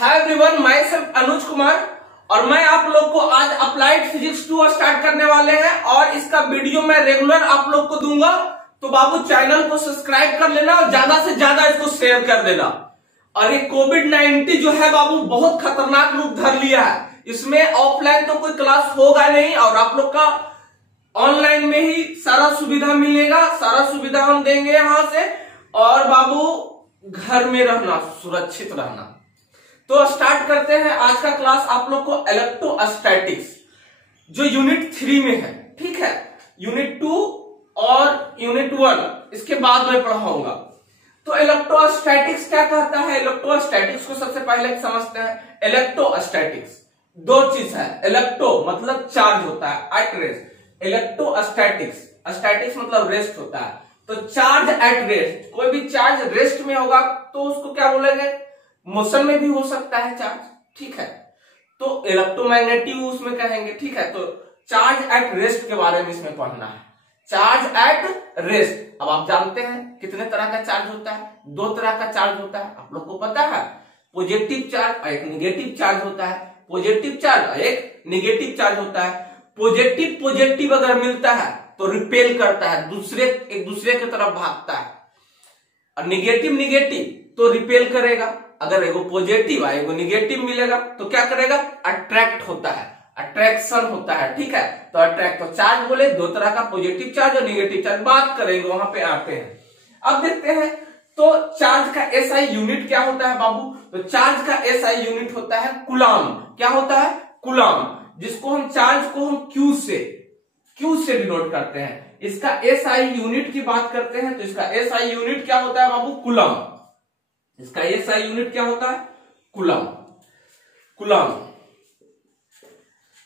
Hi everyone, मैं self Anuj Kumar और मैं आप लोग को आज अप्लाइड फिजिक्स 2 स्टार्ट करने वाले हैं और इसका वीडियो मैं रेगुलर आप लोग को दूंगा। तो बाबू चैनल को सब्सक्राइब कर लेना और ज्यादा से ज्यादा इसको शेयर कर देना। और ये कोविड-19 जो है बाबू बहुत खतरनाक रूप धर लिया है। इसमें ऑफलाइन तो कोई क्लास होगा नहीं और आप लोग का ऑनलाइन में ही सारा सुविधा मिलेगा, सारा सुविधा हम देंगे यहां से। और बाबू घर में रहना, सुरक्षित रहना। तो स्टार्ट करते हैं आज का क्लास आप लोग को इलेक्ट्रोस्टैटिक्स जो यूनिट 3 में है, ठीक है। यूनिट 2 और यूनिट 1 इसके बाद में पढ़ाऊंगा। तो इलेक्ट्रोस्टैटिक्स क्या कहता है? इलेक्ट्रोस्टैटिक्स को सबसे पहले समझते हैं। इलेक्ट्रोस्टैटिक्स दो चीज है। इलेक्ट्रो मतलब चार्ज होता है, एट रेस्ट। इलेक्ट्रोस्टैटिक्स, स्टैटिक्स मतलब रेस्ट होता है। तो चार्ज एट रेस्ट, कोई भी चार्ज रेस्ट में होगा तो उसको क्या बोलेंगे? मोशन में भी हो सकता है चार्ज, ठीक है। तो इलेक्ट्रोमैग्नेटिक उसमें कहेंगे, ठीक है। तो चार्ज एट रेस्ट के बारे में इसमें पढ़ना है। Charge at rest. अब आप जानते हैं कितने तरह का चार्ज होता है? 2 तरह का चार्ज होता है, आप लोग को पता है। पॉजिटिव चार्ज और एक निगेटिव चार्ज होता है। पॉजिटिव चार्ज और एक निगेटिव चार्ज होता है। पॉजिटिव अगर मिलता है तो रिपेल करता है, एक दूसरे की तरफ भागता है। और निगेटिव तो रिपेल करेगा। अगर एगो पॉजिटिव और एगो निगेटिव मिलेगा तो क्या करेगा? अट्रैक्ट होता है, अट्रैक्शन होता है, ठीक है। तो अट्रैक्ट, तो चार्ज बोले 2 तरह का, पॉजिटिव चार्ज और निगेटिव चार्ज। बात करेंगे, वहां पे आते हैं। अब देखते हैं तो चार्ज का एसआई यूनिट क्या होता है बाबू? तो चार्ज का एसआई यूनिट होता है कूलम। क्या होता है? कूलम, जिसको हम चार्ज को हम क्यू से डिनोट करते हैं। इसका एसआई यूनिट की बात करते हैं तो इसका एसआई यूनिट क्या होता है बाबू? कूलम। इसका एसआई यूनिट क्या होता है? कूलम।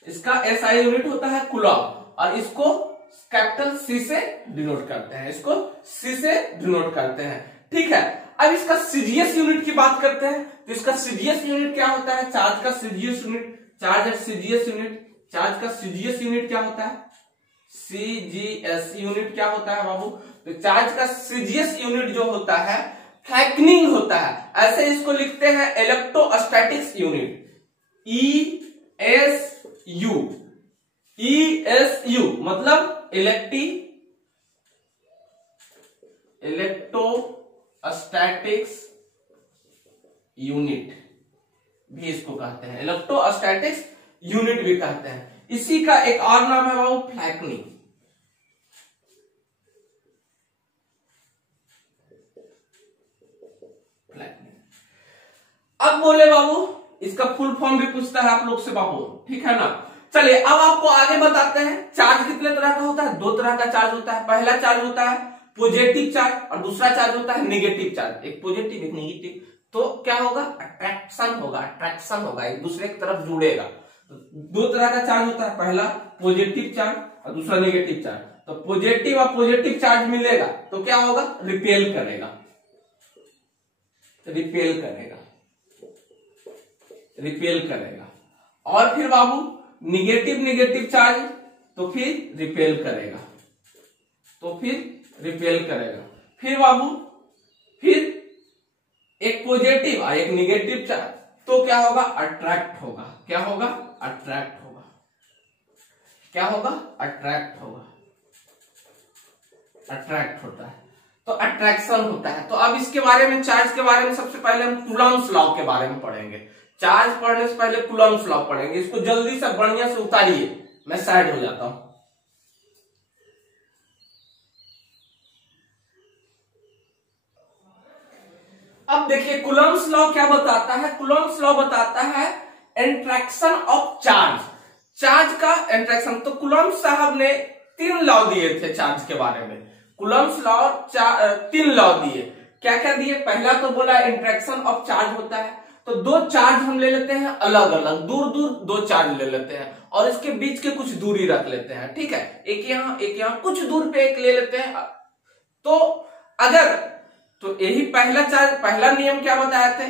इसका एसआई यूनिट होता है कूलम और इसको कैपिटल सी से डिनोट करते हैं। इसको सी से डिनोट करते हैं, ठीक है। अब इसका सीजीएस यूनिट की बात करते हैं तो इसका सीजीएस यूनिट क्या होता है? चार्ज का CGS unit, charge at CGS unit. Charge का सीजीएस यूनिट क्या होता है? सीजीएस यूनिट क्या होता है बाबू? तो चार्ज का सीजीएस यूनिट जो होता है फ्लैकनिंग होता है। ऐसे इसको लिखते हैं इलेक्ट्रोस्टैटिक्स यूनिट, ESU मतलब इलेक्ट्रोस्टैटिक्स यूनिट भी इसको कहते हैं, इलेक्ट्रोस्टैटिक्स यूनिट भी कहते हैं। इसी का एक और नाम है बाबू फ्लैकनिंग। अब बोले बाबू इसका फुल फॉर्म भी पूछता है आप लोग से बाबू, ठीक है ना। चलिए अब आपको आगे बताते हैं। चार्ज कितने तरह का होता है? 2 तरह का चार्ज होता है। पहला चार्ज होता है पॉजिटिव चार्ज और दूसरा चार्ज होता है निगेटिव चार्ज। एक पॉजिटिव एक निगेटिव। तो क्या होगा? अट्रैक्शन होगा, एक दूसरे की तरफ जुड़ेगा। तो 2 तरह का चार्ज होता है, पहला पॉजिटिव चार्ज और दूसरा निगेटिव चार्ज। तो पॉजिटिव और पॉजिटिव चार्ज मिलेगा तो क्या होगा? रिपेल करेगा। और फिर बाबू निगेटिव चार्ज तो फिर रिपेल करेगा। फिर बाबू एक पॉजिटिव और एक निगेटिव चार्ज तो क्या होगा? अट्रैक्ट होगा। अट्रैक्ट होता है तो अट्रैक्शन होता है। तो अब इसके बारे में, चार्ज के बारे में सबसे पहले हम कूलम्स लॉ के बारे में पढ़ेंगे। चार्ज पढ़ने से पहले कूलम्स लॉ पढ़ेंगे। इसको जल्दी से बढ़िया से उतारिए, मैं साइड हो जाता हूं। अब देखिए कूलम्स लॉ क्या बताता है? कूलम्स लॉ बताता है इंट्रैक्शन ऑफ चार्ज का इंट्रैक्शन। तो कूलम्स साहब ने 3 लॉ दिए थे चार्ज के बारे में। कूलम्स लॉ 3 लॉ दिए। क्या क्या दिए? पहला तो बोला इंट्रैक्शन ऑफ चार्ज होता है तो 2 चार्ज हम ले लेते हैं अलग अलग, दूर 2 चार्ज ले लेते हैं और इसके बीच के कुछ दूरी रख लेते हैं, ठीक है। एक यहाँ कुछ दूर पे एक ले लेते हैं। तो यही पहला नियम क्या बताए थे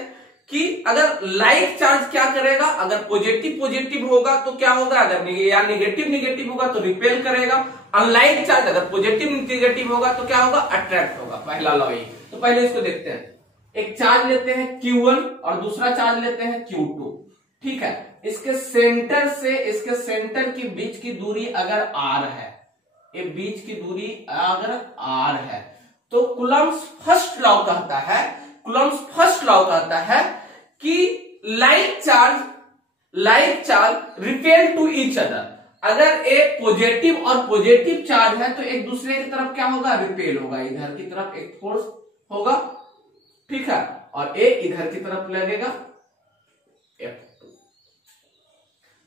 कि अगर लाइक चार्ज क्या करेगा? अगर पॉजिटिव होगा तो क्या होगा? अगर या निगेटिव होगा तो रिपेल करेगा। अनलाइक चार्ज अगर पॉजिटिव निगेटिव होगा तो क्या होगा? अट्रैक्ट होगा। पहला लॉ। तो पहले इसको देखते हैं। एक चार्ज लेते हैं Q1 और दूसरा चार्ज लेते हैं Q2, ठीक है। इसके सेंटर से इसके सेंटर की बीच की दूरी अगर r है, ये बीच की दूरी अगर r है, तो कूलम्ब्स फर्स्ट लॉ कहता है कि like charge repel to each other. अगर एक पॉजिटिव और पॉजिटिव चार्ज है तो एक दूसरे की तरफ क्या होगा, रिपेल होगा, इधर की तरफ एक फोर्स होगा, ठीक है, और ए इधर की तरफ लगेगा F2,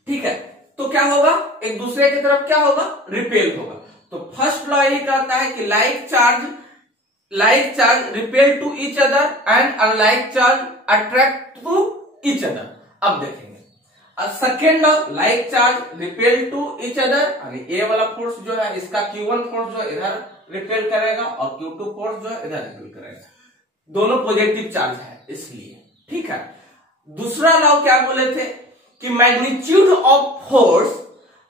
ठीक है। तो क्या होगा, एक दूसरे की तरफ क्या होगा, रिपेल होगा। तो फर्स्ट लॉ यही कहता है कि like charge repel to each other and unlike charge attract to each other. अब देखेंगे second law, like charge repel to each other, यानी ए वाला फोर्स जो है इसका Q1 फोर्स जो है इधर रिपेल करेगा और Q2 फोर्स जो है इधर रिपेल करेगा, दोनों पॉजिटिव चार्ज है इसलिए, ठीक है। दूसरा लॉ क्या बोले थे कि मैग्नीट्यूड ऑफ फोर्स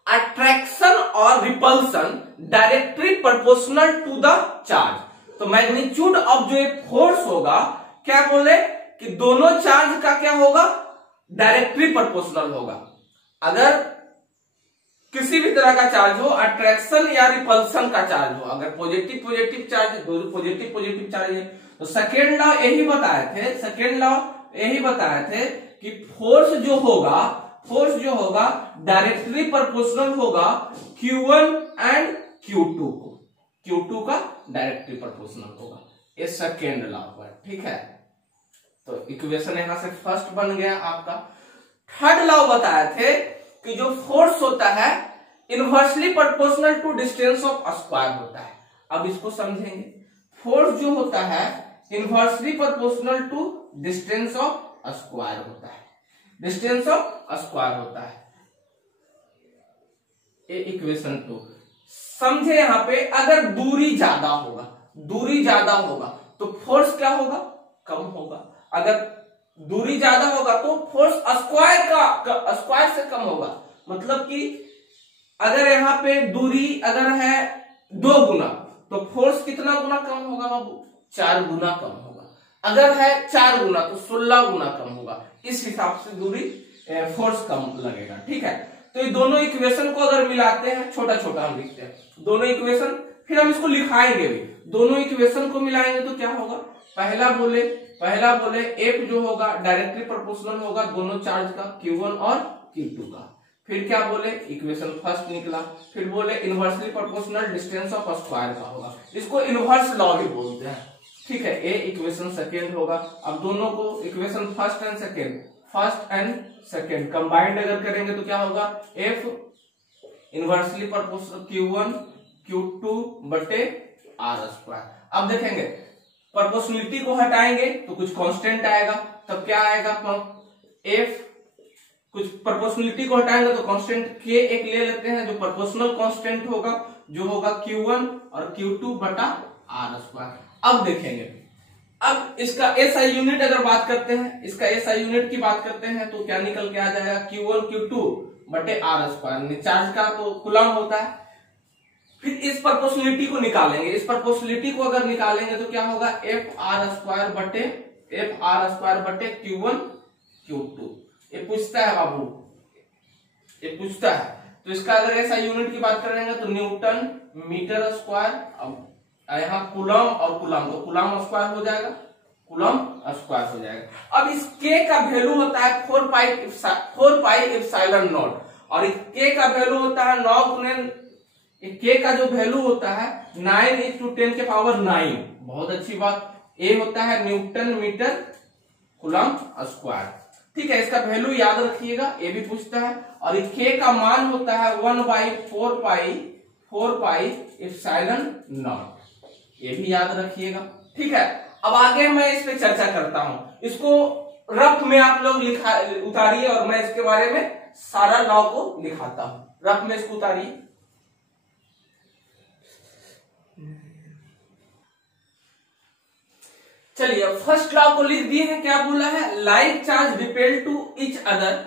अट्रैक्शन और repulsion directly proportional to the charge. तो मैग्नीट्यूड ऑफ जो फोर्स होगा, क्या बोले कि दोनों चार्ज का क्या होगा, डायरेक्टली प्रोपोर्शनल होगा। अगर किसी भी तरह का चार्ज हो, अट्रैक्शन या रिपल्सन का चार्ज हो, अगर पॉजिटिव चार्ज है, पॉजिटिव चार्ज है, तो सेकेंड लॉ यही बताए थे कि फोर्स जो होगा डायरेक्टली प्रोपोर्शनल होगा Q1 एंड Q2 को, Q2 का डायरेक्टली प्रोपोर्शनल होगा, ये सेकेंड लॉ है, ठीक है। तो इक्वेशन यहां से फर्स्ट बन गया आपका। थर्ड लॉ बताए थे कि जो फोर्स होता है inversely proportional to distance of square होता है। अब इसको समझेंगे, फोर्स जो होता है inversely proportional to distance of square होता है, ये इक्वेशन 2। समझे यहां पे अगर दूरी ज्यादा होगा तो फोर्स क्या होगा, कम होगा। अगर दूरी ज्यादा होगा तो फोर्स स्क्वायर से कम होगा। मतलब कि अगर यहाँ पे दूरी अगर है 2 गुना तो फोर्स कितना गुना कम होगा बाबू, 4 गुना कम होगा। अगर है 4 गुना तो 16 गुना कम होगा। इस हिसाब से दूरी फोर्स कम लगेगा, ठीक है। तो ये दोनों इक्वेशन को अगर मिलाते हैं, छोटा छोटा हम लिखते हैं दोनों इक्वेशन, फिर हम इसको लिखाएंगे भी। दोनों इक्वेशन को मिलाएंगे तो क्या होगा, पहला बोले एफ जो होगा डायरेक्टली प्रोपोर्शनल होगा दोनों चार्ज का, Q1 और Q2 का। फिर क्या बोले, इक्वेशन फर्स्ट निकला। फिर बोले inversely proportional distance of square का होगा, इसको इनवर्स लॉ भी बोलते हैं, ठीक है। ए इक्वेशन सेकेंड होगा। अब दोनों को equation first and second combined अगर करेंगे तो क्या होगा, F inversely proportional Q1 Q2 बटे R स्क्वायर। अब देखेंगे प्रोपोर्शनलिटी को हटाएंगे तो कुछ कांस्टेंट आएगा, तब क्या आएगा, एफ कुछ प्रोपोर्शनलिटी को हटाएंगे तो कांस्टेंट K एक ले लेते हैं, जो प्रोपोर्शनल कांस्टेंट होगा जो होगा Q1 और Q2 बटा R स्क्वायर। अब देखेंगे, अब इसका SI यूनिट अगर बात करते हैं, इसका SI यूनिट की बात करते हैं तो क्या निकल के आ जाएगा, Q1 Q2 बटे R स्क्वायर। चार्ज का तो कूलम होता है। फिर इस प्रोपोर्शनलिटी को निकालेंगे, इस प्रोपोर्शनलिटी को अगर निकालेंगे तो क्या होगा, FR स्क्वायर बटे Q1 Q2। ये पूछता है बाबू, ये पूछता है। तो इसका अगर ऐसा यूनिट की बात करेंगे तो न्यूटन मीटर स्क्वायर। अब यहाँ कूलम और कूलम तो कूलम स्क्वायर हो जाएगा, अब इस K का वैल्यू होता है 4 पाई एप्सिलॉन नॉट, और इस K का वैल्यू होता है 9 गुने, K का जो वैल्यू होता है 9 × 10⁹। बहुत अच्छी बात। A होता है न्यूटन मीटर कूलम स्क्वायर, ठीक है। इसका वैल्यू याद रखिएगा, ये भी पूछता है। और K का मान होता है 1/4 पाई एप्सिलॉन नॉट, ये भी याद रखिएगा, ठीक है। अब आगे मैं इस पे चर्चा करता हूं, इसको रफ में आप लोग उतारिए और मैं इसके बारे में सारा लॉ को लिखाता हूं। रफ में इसको उतारिए। चलिए फर्स्ट लॉ को लिख दिए हैं, क्या बोला है, like charge repel to each other.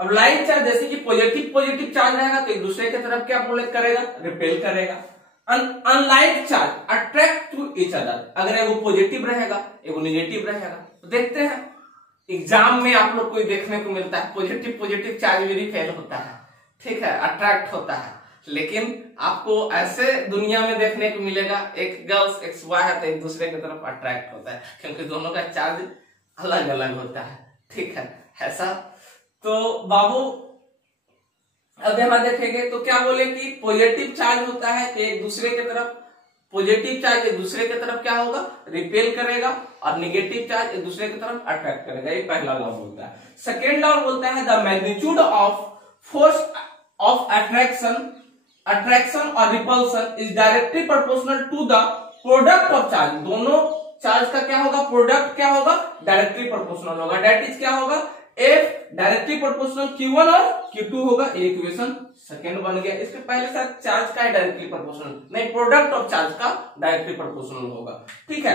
अब लाइक चार्ज जैसे कि पॉजिटिव चार्ज रहेगा तो एक दूसरे की तरफ क्या बोले करेगा, रिपेल करेगा। Unlike charge attract to each other. अगर एगो पॉजिटिव रहेगा एगो नेगेटिव रहेगा, तो देखते हैं एग्जाम में आप लोग को देखने को मिलता है पॉजिटिव पॉजिटिव चार्ज भी फेल होता है, ठीक है, अट्रैक्ट होता है। लेकिन आपको ऐसे दुनिया में देखने को मिलेगा एक गर्ल्स एक बॉय है तो एक दूसरे की तरफ अट्रैक्ट होता है, क्योंकि दोनों का चार्ज अलग अलग होता है, ठीक है ऐसा। तो बाबू अब यहां देखेंगे तो क्या बोले कि पॉजिटिव चार्ज होता है कि एक दूसरे की तरफ, पॉजिटिव चार्ज एक दूसरे की तरफ क्या होगा रिपेल करेगा, और नेगेटिव चार्ज एक दूसरे की तरफ अट्रैक्ट करेगा। ये पहला लॉ बोलता है। सेकेंड लॉ बोलता है the magnitude of force of attraction और repulsion is directly proportional to the product of charge. दोनों चार्ज का क्या होगा, प्रोडक्ट क्या होगा, डायरेक्टली प्रोपोर्शनल होगा। दैट इज क्या होगा, F डायरेक्टली प्रोपोर्शनल Q1 और Q2 होगा। इक्वेशन सेकेंड बन गया। इसके पहले साथ चार्ज का डायरेक्टली प्रोपोर्शनल नहीं, प्रोडक्ट ऑफ चार्ज का डायरेक्टली प्रोपोर्शनल होगा, ठीक है।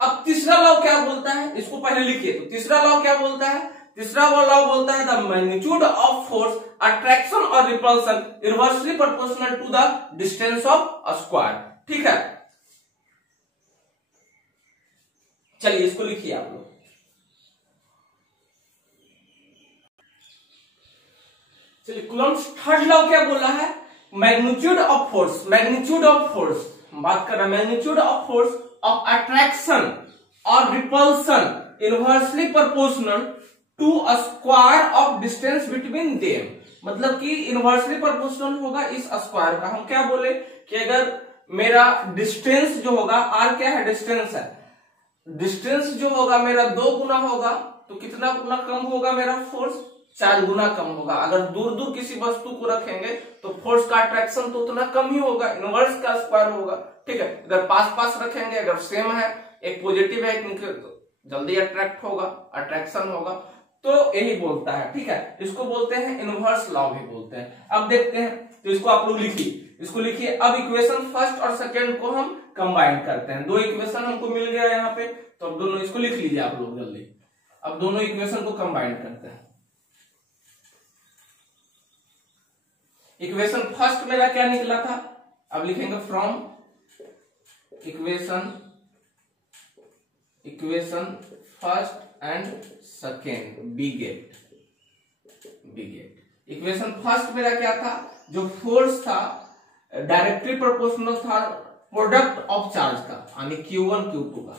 अब तीसरा लॉ क्या बोलता है, इसको पहले लिखिए। तो तीसरा लॉ क्या बोलता है, तीसरा लॉ बोलता है the magnitude of force attraction और repulsion inversely proportional to the distance of a square, ठीक है। चलिए इसको लिखिए आप लोग। चलिए कूलम्ब्स थर्ड लॉ क्या बोला है, magnitude of force, magnitude of force बात कर रहा है, magnitude of force of attraction और repulsion inversely proportional to a square of distance between them. मतलब कि इनवर्सली प्रोपोर्शनल होगा इस स्क्वायर का। हम क्या बोले कि अगर मेरा डिस्टेंस जो होगा, आर क्या है, डिस्टेंस है, डिस्टेंस जो होगा मेरा 2 गुना होगा तो कितना गुना कम होगा मेरा फोर्स, 4 गुना कम होगा। अगर दूर दूर किसी वस्तु को रखेंगे तो फोर्स का अट्रैक्शन तो उतना कम ही होगा, इनवर्स का स्क्वायर होगा, ठीक है। इधर पास पास रखेंगे, अगर सेम है, एक पॉजिटिव है तो जल्दी अट्रैक्ट होगा, अट्रैक्शन होगा। तो यही बोलता है, ठीक है। इसको बोलते हैं इनवर्स लॉ भी बोलते हैं। अब देखते हैं, तो इसको आप लोग लिखिए, इसको लिखिए। अब इक्वेशन फर्स्ट और सेकेंड को हम कंबाइन करते हैं। 2 इक्वेशन हमको मिल गया यहाँ पे, तो अब दोनों इसको लिख लीजिए आप लोग जल्दी। अब दोनों इक्वेशन को कंबाइन करते हैं। इक्वेशन फर्स्ट मेरा क्या निकला था, अब लिखेंगे from equation first and second we get. Equation first मेरा क्या था, जो फोर्स था डायरेक्टली प्रोपोर्शनल था प्रोडक्ट ऑफ चार्ज का, यानी Q1 Q2 का,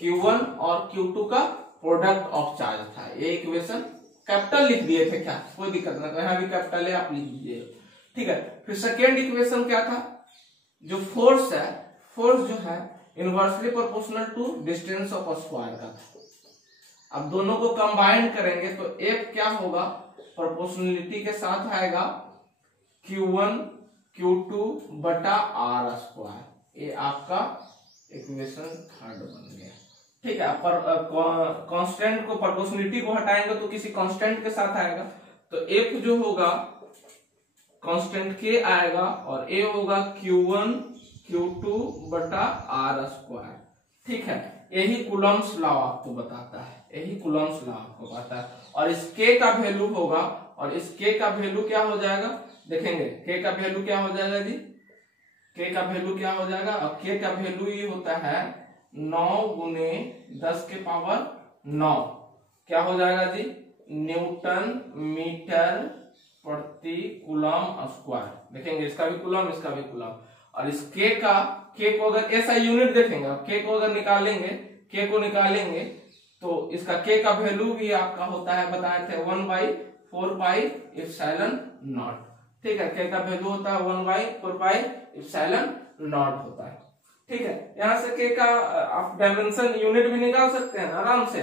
Q1 और Q2 का प्रोडक्ट ऑफ चार्ज था। ये इक्वेशन कैपिटल लिख दिए थे, क्या कोई दिक्कत नहीं, तो यहां भी कैपिटल है आप लिख दीजिए, ठीक है। फिर सेकेंड इक्वेशन क्या था, जो फोर्स है, फोर्स जो है inversely proportional to distance of a square का था। अब दोनों को कंबाइन करेंगे तो F क्या होगा, प्रोपोर्शनलिटी के साथ आएगा Q1 Q2 बटा R स्क्वायर। ये आपका इक्वेशन थर्ड बन गया, ठीक है। पर कांस्टेंट को, प्रोपोर्शनलिटी को हटाएंगे तो किसी कांस्टेंट के साथ आएगा, तो F जो होगा कांस्टेंट K आएगा और A होगा Q1 Q2 बटा R स्क्वायर, ठीक है। यही कूलम्ब्स लॉ आपको बताता है, यही कूलम्ब्स लॉ आपको बताता है। और इस K का वैल्यू होगा, और इस K का वैल्यू क्या हो जाएगा, देखेंगे K का वैल्यू क्या हो जाएगा जी, K का वैल्यू क्या हो जाएगा, और K का वैल्यू ये होता है 9 गुने 10 के पावर 9, क्या हो जाएगा जी, न्यूटन मीटर प्रति कूलम स्क्वायर। देखेंगे इसका भी कूलम, इसका भी कूलम। और इस K को अगर ऐसा यूनिट देखेंगे, K को अगर निकालेंगे, K को निकालेंगे तो इसका K का वैल्यू भी आपका होता है, बताए थे 1/4 पाई एप्सिलॉन नॉट, ठीक है। K का वैल्यू होता है 1/4 पाई एप्सिलॉन नॉट होता है, ठीक है। यहाँ से K का आप डायमेंशन यूनिट भी निकाल सकते हैं आराम से।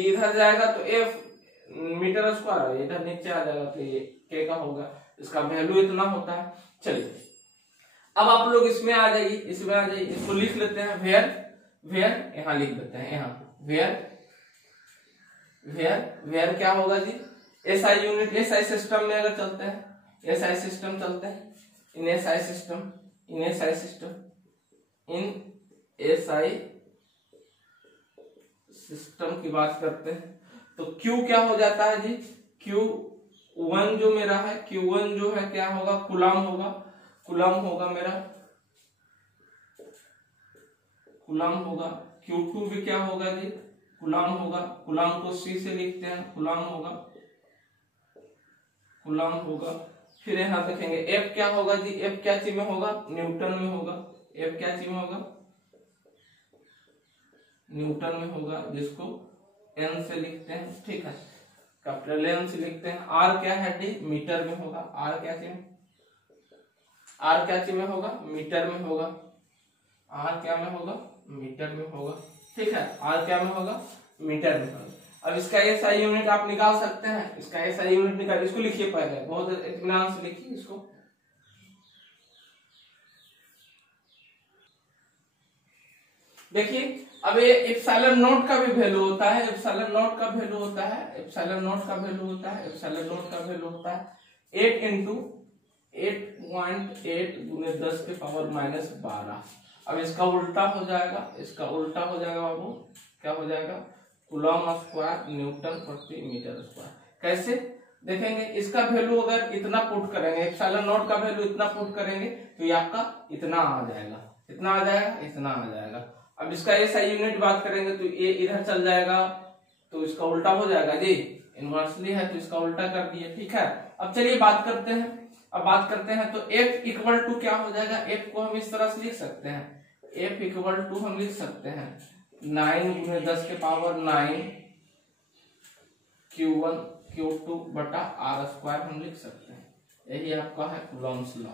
इधर जाएगा तो F मीटर स्क्वायर, इधर नीचे आ जाएगा तो ये K का होगा, इसका वैल्यू इतना होता है। चलिए अब आप लोग इसमें आ जाइए, इसमें आ जाइए, इसको लिख लेते हैं, वेयर यहां लिख देते हैं, यहाँ वेयर क्या होगा जी, एसआई यूनिट, एसआई सिस्टम में अगर चलते हैं, एसआई सिस्टम चलते हैं, इन एसआई सिस्टम की बात करते हैं तो Q क्या हो जाता है जी, Q1 जो मेरा है, Q1 जो है क्या होगा, कूलम होगा, कूलम होगा मेरा कूलम होगा। Q2 भी क्या होगा जी, कूलम होगा। कूलम को C से लिखते हैं, कूलम होगा, कूलम होगा। फिर यहाँ देखेंगे F क्या होगा जी, F क्या चीज में होगा, न्यूटन में होगा। F क्या चीज में होगा, न्यूटन में होगा, जिसको N से लिखते हैं, ठीक है, कैपिटल N से लिखते हैं। R क्या है डी, मीटर में होगा। R क्या चीज में, R क्या चीज में होगा, मीटर में होगा। R क्या में होगा, मीटर में होगा, ठीक है। R क्या में होगा, मीटर में होगा। अब इसका SI यूनिट आप निकाल सकते हैं, इसका SI यूनिट निकाल, इसको लिखिए पहले, बहुत इत्मीनान से लिखिए इसको। देखिए अब ये एप्सिलॉन नॉट का भी वैल्यू होता है, एप्सिलॉन नॉट का वैल्यू होता है, एप्सिलॉन नॉट का वैल्यू होता है, एप्सिलॉन नॉट का वैल्यू होता है 8 इंटू 8.8 गुने 10 के पावर -12। अब इसका उल्टा हो जाएगा, इसका उल्टा हो जाएगा बाबू, क्या हो जाएगा, कूलम स्क्वायर न्यूटन प्रति मीटर स्क्वायर। कैसे देखेंगे, इसका वैल्यू अगर इतना पुट करेंगे, एप्सिलॉन नॉट का वैल्यू इतना पुट करेंगे तो ये आपका इतना आ जाएगा, इतना आ जाएगा, इतना आ जाएगा। अब इसका SI यूनिट बात करेंगे तो ये इधर चल जाएगा तो इसका उल्टा हो जाएगा जी, इनवर्सली है तो इसका उल्टा कर दिए, ठीक है। अब चलिए बात करते हैं, अब बात करते हैं तो F इक्वल टू क्या हो जाएगा, F को हम इस तरह से लिख सकते हैं, F इक्वल टू हम लिख सकते हैं 9 गुने 10 के पावर 9 Q1 Q2 बटा R स्क्वायर हम लिख सकते हैं। यही आपका है कूलम्स लॉ,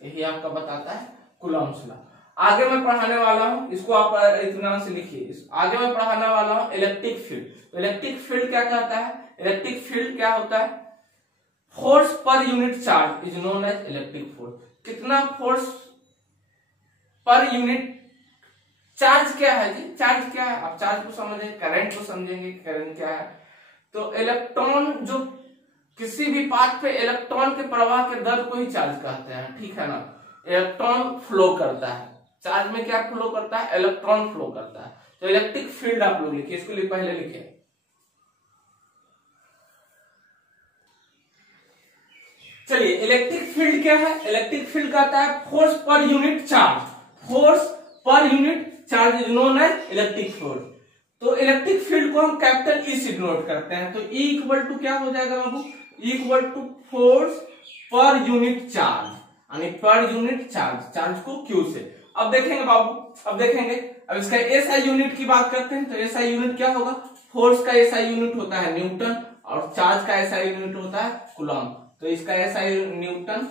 यही आपका बताता है कूलम्स लॉ। आगे मैं पढ़ाने वाला हूं, इसको आप इत्मीनान से लिखिए। आगे मैं पढ़ाने वाला हूं इलेक्ट्रिक फील्ड। इलेक्ट्रिक फील्ड क्या कहता है, इलेक्ट्रिक फील्ड क्या होता है, force per unit charge is known as electric force. कितना फोर्स पर यूनिट चार्ज क्या है जी, चार्ज क्या है, आप चार्ज को समझेंगे, करंट को समझेंगे, करंट क्या है। तो इलेक्ट्रॉन जो किसी भी पाथ पे इलेक्ट्रॉन के प्रवाह के दर को ही चार्ज कहते हैं, ठीक है ना। इलेक्ट्रॉन फ्लो करता है, चार्ज में क्या फ्लो करता है, इलेक्ट्रॉन फ्लो करता है। तो इलेक्ट्रिक फील्ड आप लोग लिखिए, इसको पहले लिखिए। चलिए इलेक्ट्रिक फील्ड क्या है, इलेक्ट्रिक फील्ड कहता है force per unit charge, force per unit charge is known as electric force. तो इलेक्ट्रिक फील्ड को हम कैपिटल ई से डिनोट करते हैं। तो ई इक्वल टू क्या हो जाएगा बाबू, E equal to force per unit charge, यानी पर यूनिट चार्ज, चार्ज को क्यू से। अब देखेंगे बाबू, अब देखेंगे, अब इसका SI यूनिट की बात करते हैं। तो SI यूनिट क्या होगा, फोर्स का SI यूनिट होता है न्यूटन और चार्ज का SI यूनिट होता है कूलम। तो इसका SI न्यूटन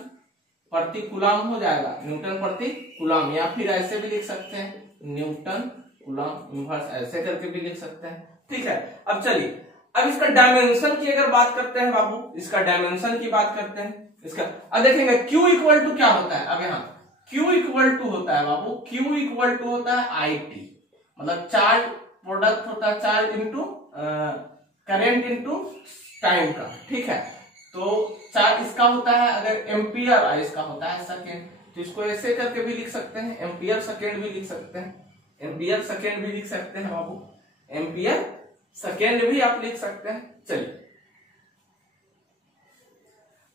प्रति कूलम हो जाएगा, न्यूटन प्रति कूलम, या फिर ऐसे भी लिख सकते हैं न्यूटन कूलम इनवर्स, ऐसे करके भी लिख सकते हैं, ठीक है। अब चलिए अब इसका डायमेंशन की अगर बात करते हैं बाबू, इसका डायमेंशन की बात करते हैं इसका। अब देखेंगे Q इक्वल टू क्या होता है, अब यहाँ Q इक्वल टू होता है बाबू, Q इक्वल टू होता है IT, मतलब चार्ज प्रोडक्ट होता है charge into current into time का, ठीक है। तो चार्ज इसका होता है अगर एम्पियर और इसका होता है सेकेंड, तो इसको ऐसे करके भी लिख सकते हैं, एम्पियर सेकेंड भी लिख सकते हैं, एम्पियर सेकेंड भी लिख सकते हैं बाबू, एम्पियर सेकेंड भी आप लिख सकते हैं। चलिए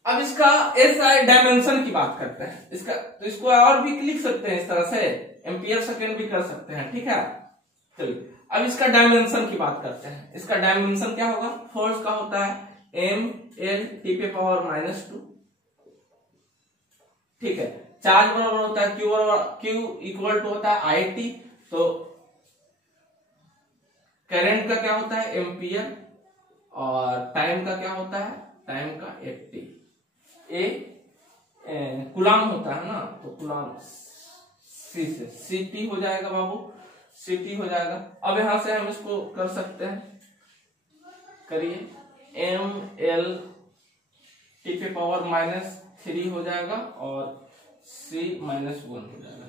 अब इसका SI डायमेंशन की बात करते हैं, इसका तो इसको और भी लिख सकते हैं इस तरह से, एम्पियर सेकेंड भी कर सकते हैं, ठीक है। चलिए अब इसका डायमेंशन की बात करते हैं। इसका डायमेंशन क्या होगा, फोर्स का होता है m(L)(T⁻²), ठीक है। चार्ज बराबर होता है Q इक्वल टू होता है IT, तो करंट का क्या होता है एम्पियर और टाइम का क्या होता है, टाइम का FT। कूलम होता है ना, तो कूलम C से CT हो जाएगा बाबू, CT हो जाएगा। अब यहां से हम इसको कर सकते हैं, करिए mL(T⁻³ हो जाएगा और C-1 हो जाएगा।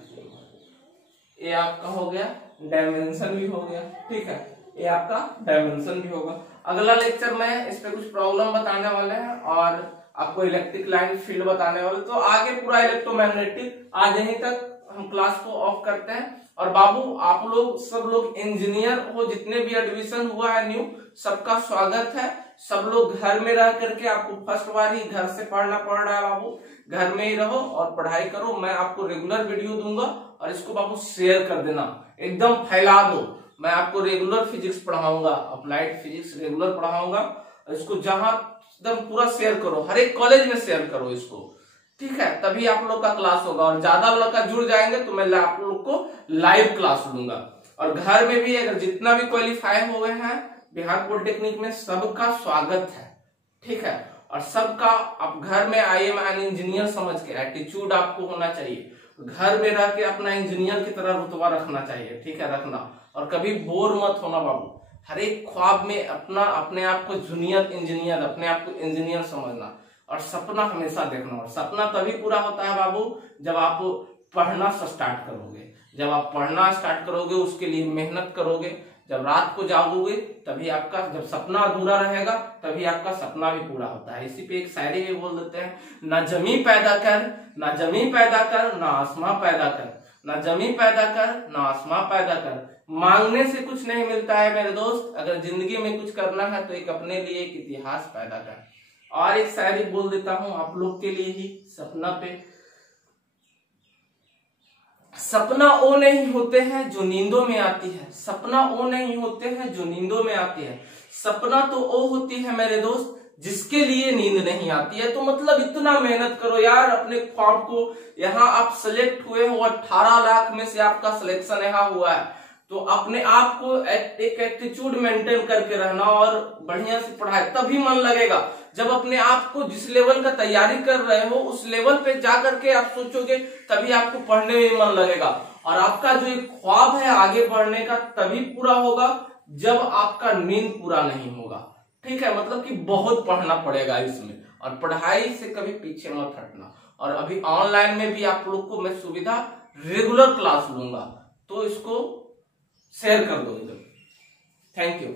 ये आपका हो गया डायमेंशन भी हो गया, ठीक है, ये आपका डायमेंशन भी होगा। अगला लेक्चर में इस पे कुछ प्रॉब्लम बताने वाले हैं और आपको इलेक्ट्रिक लाइन फील्ड बताने वाले, तो आगे पूरा इलेक्ट्रोमैग्नेटिक, आज यहीं तक हम क्लास को ऑफ करते हैं और बाबू आप लोग सब लोग इंजीनियर हो, जितने भी एडमिशन हुआ है न्यू, सबका स्वागत है। सब लोग घर में रह करके, आपको फर्स्ट बार ही घर से पढ़ना पड़ रहा है बाबू, घर में ही रहो और पढ़ाई करो। मैं आपको रेगुलर वीडियो दूंगा और इसको बाबू शेयर कर देना, एकदम फैला दो। मैं आपको रेगुलर फिजिक्स पढ़ाऊंगा, अप्लाइड फिजिक्स रेगुलर पढ़ाऊंगा। इसको जहां एकदम पूरा शेयर करो, हर एक कॉलेज में शेयर करो इसको, ठीक है। तभी आप लोग का क्लास होगा और ज्यादा लोग का जुड़ जाएंगे तो मैं आप लोग को लाइव क्लास लूंगा। और घर में भी अगर जितना भी क्वालिफाई हो गए हैं बिहार पॉलिटेक्निक में, सबका स्वागत है, ठीक है। और सबका आप घर में आई एम एन इंजीनियर समझ के एटीट्यूड आपको होना चाहिए। घर में रह के अपना इंजीनियर की तरह रुतबा रखना चाहिए, ठीक है, रखना। और कभी बोर मत होना बाबू, हर एक ख्वाब में अपने आप को जूनियर इंजीनियर, अपने आप को इंजीनियर समझना और सपना हमेशा देखना। और सपना तभी पूरा होता है बाबू जब आप पढ़ना स्टार्ट करोगे। जब आप पढ़ना स्टार्ट करोगे, उसके लिए मेहनत करोगे, जब रात को जागोगे तभी आपका, जब सपना अधूरा रहेगा तभी आपका सपना भी पूरा होता है। इसी पे एक शायरी भी बोल देते हैं, ना जमी पैदा कर, ना जमी पैदा कर, ना आसमां पैदा कर, ना जमी पैदा कर, ना आसमां पैदा कर। मांगने से कुछ नहीं मिलता है मेरे दोस्त, अगर जिंदगी में कुछ करना है तो एक अपने लिए एक इतिहास पैदा कर। और एक शायरी बोल देता हूं आप लोग के लिए ही सपना पे। सपना वो नहीं होते हैं जो नींदों में आती है, सपना वो नहीं होते हैं जो नींदों में आती है, सपना तो वो होती है मेरे दोस्त जिसके लिए नींद नहीं आती है। तो मतलब इतना मेहनत करो यार अपने ख्वाब को। यहाँ आप सिलेक्ट हुए हो, 18 लाख में से आपका सिलेक्शन यहाँ हुआ है, तो अपने आप को एक एटीट्यूड मेंटेन करके रहना और बढ़िया से पढ़ाई, तभी मन लगेगा। जब अपने आप को जिस लेवल का तैयारी कर रहे हो उस लेवल पे जा करके आप सोचोगे, तभी आपको पढ़ने में मन लगेगा। और आपका जो एक ख्वाब है आगे बढ़ने का तभी पूरा होगा जब आपका नींद पूरा नहीं होगा, ठीक है। मतलब कि बहुत पढ़ना पड़ेगा इसमें, और पढ़ाई से कभी पीछे मत हटना। और अभी ऑनलाइन में भी आप लोग को मैं सुविधा रेगुलर क्लास लूंगा, तो इसको शेयर कर दो। Thank you.